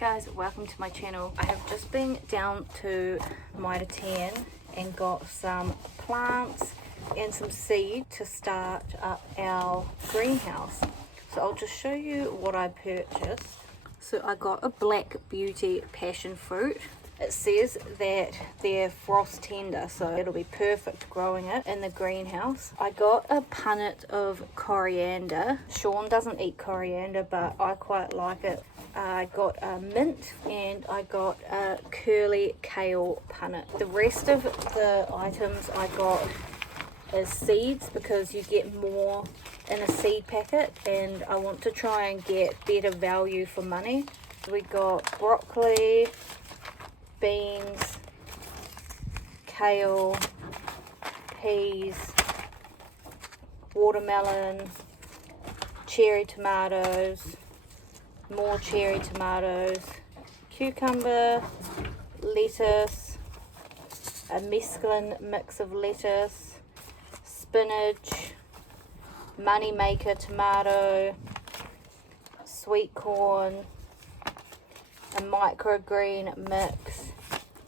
guys, welcome to my channel. I have just been down to Mitre 10 and got some plants and some seed to start up our greenhouse. So I'll just show you what I purchased. So I got a Black Beauty passion fruit. It says that they're frost tender, so it'll be perfect growing it in the greenhouse. I got a punnet of coriander. Sean doesn't eat coriander, but I quite like it. I got a mint and I got a curly kale punnet. The rest of the items I got is seeds because you get more in a seed packet, and I want to try and get better value for money. We got broccoli, beans, kale, peas, watermelon, cherry tomatoes, more cherry tomatoes, cucumber, lettuce, a mesclun mix of lettuce, spinach, moneymaker tomato, sweet corn, a microgreen mix,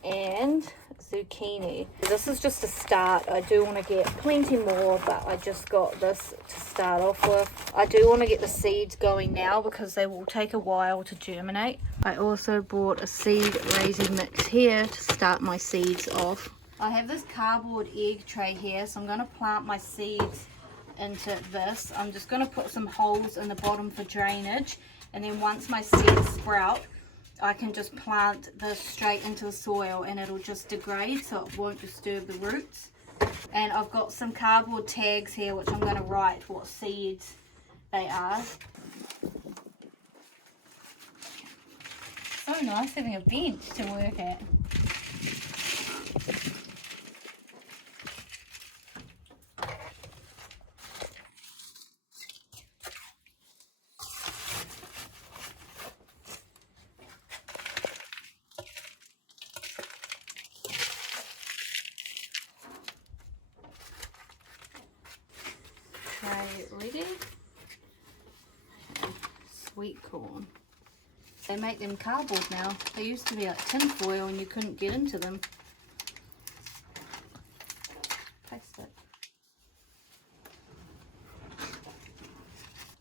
and zucchini. This is just a start. I do want to get plenty more, but I just got this to start off with. I do want to get the seeds going now because they will take a while to germinate. I also bought a seed raising mix here to start my seeds off. I have this cardboard egg tray here, so I'm going to plant my seeds into this. I'm just going to put some holes in the bottom for drainage, and then once my seeds sprout, I can just plant this straight into the soil and it'll just degrade, so it won't disturb the roots. And I've got some cardboard tags here which I'm going to write what seeds they are. So nice having a bench to work at. Ready? Sweet corn. They make them cardboard now. They used to be like tin foil and you couldn't get into them. Plastic.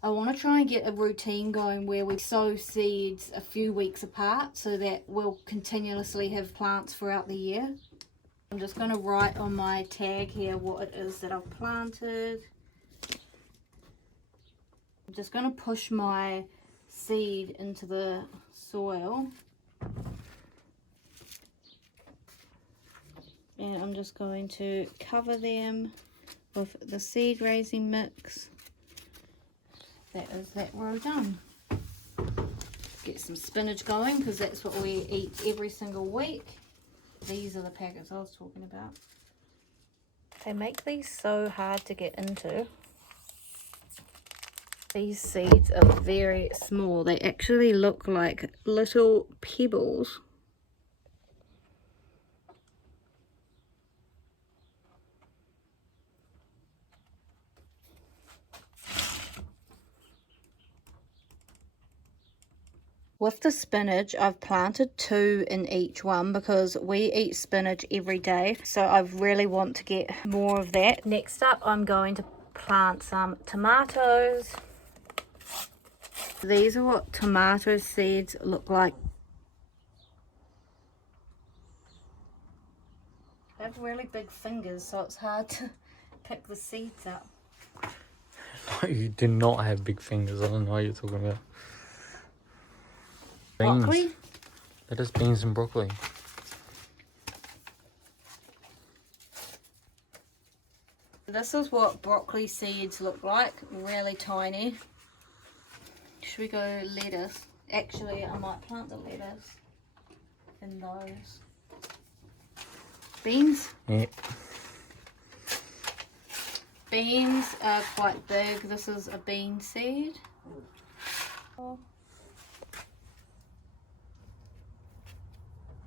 I want to try and get a routine going where we sow seeds a few weeks apart so that we'll continuously have plants throughout the year. I'm just going to write on my tag here what it is that I've planted. I'm just going to push my seed into the soil, and I'm just going to cover them with the seed raising mix. That is that row done. Get some spinach going because that's what we eat every single week. These are the packets I was talking about. They make these so hard to get into. These seeds are very small. They actually look like little pebbles. With the spinach, I've planted 2 in each one because we eat spinach every day. So I really want to get more of that. Next up, I'm going to plant some tomatoes. These are what tomato seeds look like. I have really big fingers, so it's hard to pick the seeds up. No, you do not have big fingers. I don't know what you're talking about. Beans. Broccoli? That is beans and broccoli. This is what broccoli seeds look like. Really tiny. Should we go lettuce? Actually, I might plant the lettuce in those. Beans? Yeah. Beans are quite big. This is a bean seed.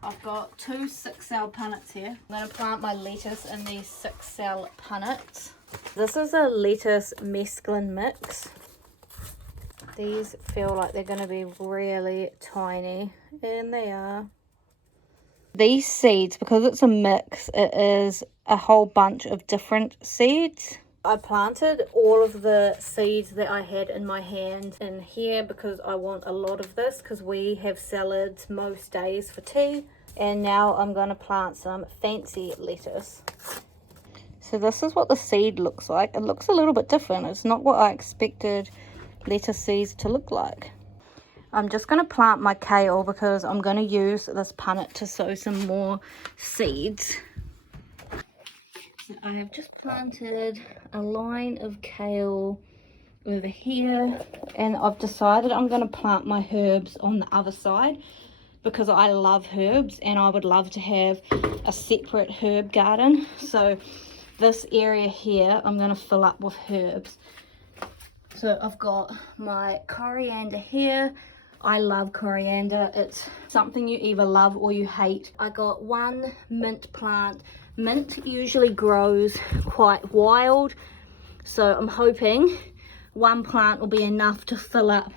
I've got 2 6-cell punnets here. I'm going to plant my lettuce in these 6-cell punnets. This is a lettuce mesclun mix. These feel like they're going to be really tiny, and they are. These seeds, because it's a mix, it is a whole bunch of different seeds. I planted all of the seeds that I had in my hand in here because I want a lot of this, because we have salads most days for tea. And now I'm going to plant some fancy lettuce. So this is what the seed looks like. It looks a little bit different. It's not what I expected lettuce seeds to look like. I'm just going to plant my kale because I'm going to use this punnet to sow some more seeds. So I have just planted a line of kale over here, and I've decided I'm going to plant my herbs on the other side because I love herbs and I would love to have a separate herb garden. So this area here I'm going to fill up with herbs. So I've got my coriander here. I love coriander. It's something you either love or you hate. I got one mint plant. Mint usually grows quite wild, so I'm hoping one plant will be enough to fill up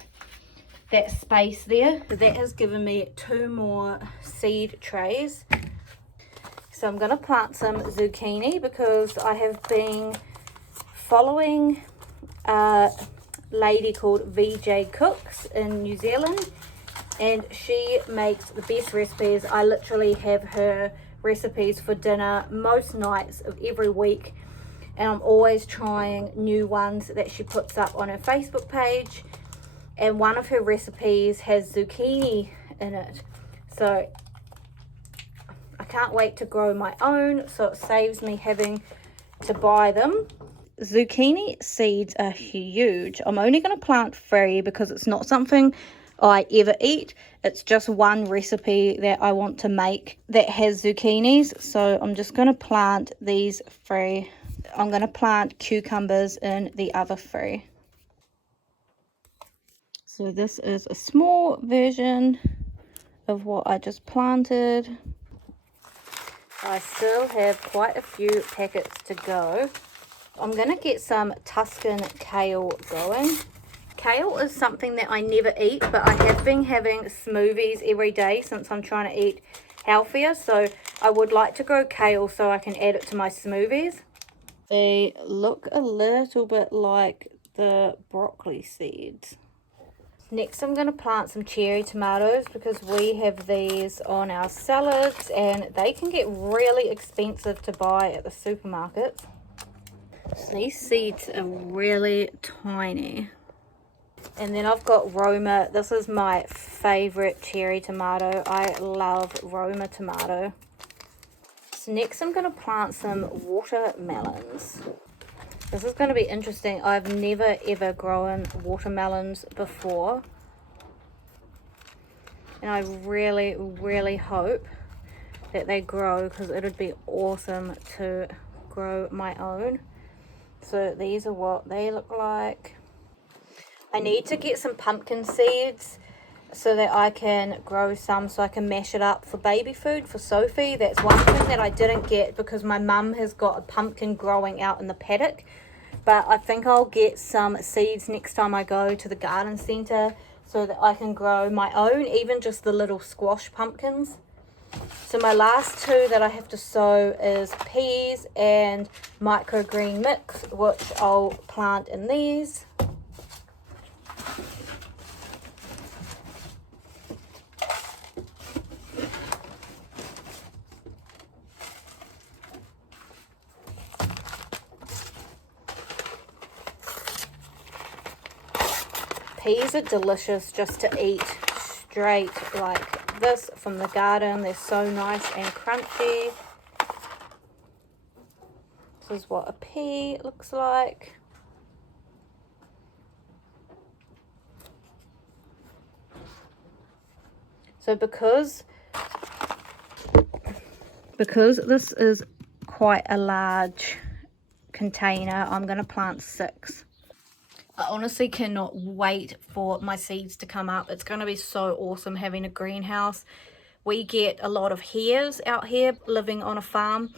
that space there. So that has given me 2 more seed trays. So I'm going to plant some zucchini because I have been following a lady called VJ Cooks in New Zealand, and she makes the best recipes. I literally have her recipes for dinner most nights of every week, and I'm always trying new ones that she puts up on her Facebook page, and one of her recipes has zucchini in it. So I can't wait to grow my own, so it saves me having to buy them. Zucchini seeds are huge. I'm only going to plant 3 because it's not something I ever eat. It's just one recipe that I want to make that has zucchinis. So I'm just going to plant these 3. I'm going to plant cucumbers in the other 3. So this is a small version of what I just planted. I still have quite a few packets to go. I'm going to get some Tuscan kale going. Kale is something that I never eat, but I have been having smoothies every day since I'm trying to eat healthier. So I would like to grow kale so I can add it to my smoothies. They look a little bit like the broccoli seeds. Next I'm going to plant some cherry tomatoes because we have these on our salads and they can get really expensive to buy at the supermarkets. So these seeds are really tiny. And then I've got Roma. This is my favorite cherry tomato. I love Roma tomato. So next I'm going to plant some watermelons. This is going to be interesting. I've never ever grown watermelons before. And I really, really hope that they grow because it would be awesome to grow my own. So these are what they look like. I need to get some pumpkin seeds so that I can grow some so I can mash it up for baby food for Sophie. That's one thing that I didn't get because my mum has got a pumpkin growing out in the paddock. But I think I'll get some seeds next time I go to the garden centre so that I can grow my own, even just the little squash pumpkins. So my last 2 that I have to sow is peas and microgreen mix, which I'll plant in these. Peas are delicious just to eat straight like this from the garden. They're so nice and crunchy. This is what a pea looks like. So because this is quite a large container, I'm going to plant 6. I honestly cannot wait for my seeds to come up. It's going to be so awesome having a greenhouse. We get a lot of hares out here living on a farm,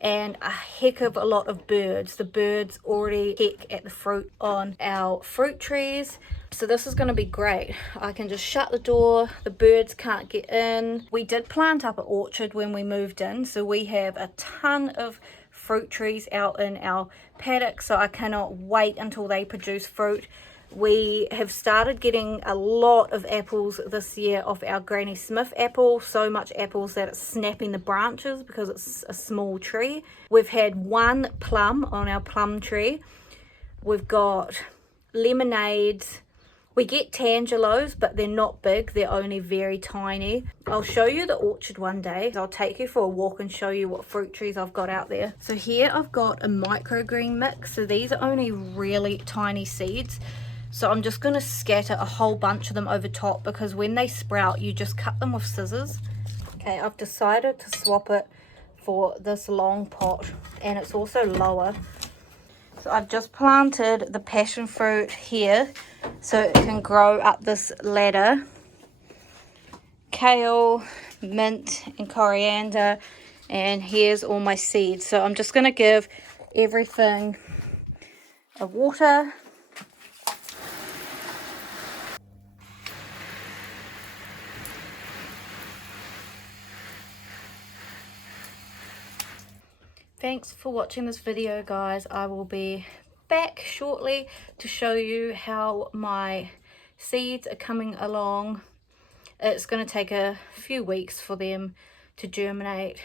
and a heck of a lot of birds. The birds already peck at the fruit on our fruit trees. So this is going to be great. I can just shut the door, the birds can't get in. We did plant up an orchard when we moved in, so we have a ton of fruit trees out in our paddock, so I cannot wait until they produce fruit. We have started getting a lot of apples this year off our Granny Smith apple, so much apples that it's snapping the branches because it's a small tree. We've had one plum on our plum tree. We've got lemonades. We get tangelos, but they're not big, they're only very tiny. I'll show you the orchard one day. I'll take you for a walk and show you what fruit trees I've got out there. So here I've got a microgreen mix. So these are only really tiny seeds. So I'm just gonna scatter a whole bunch of them over top, because when they sprout, you just cut them with scissors. Okay, I've decided to swap it for this long pot, and it's also lower. So I've just planted the passion fruit here so it can grow up this ladder. Kale, mint and coriander, and here's all my seeds. So I'm just going to give everything a water. Thanks for watching this video, guys. I will be back shortly to show you how my seeds are coming along. It's going to take a few weeks for them to germinate.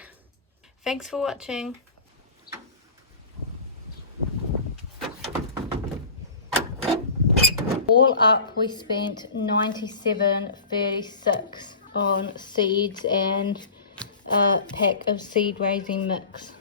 Thanks for watching. All up we spent $97.36 on seeds and a pack of seed raising mix.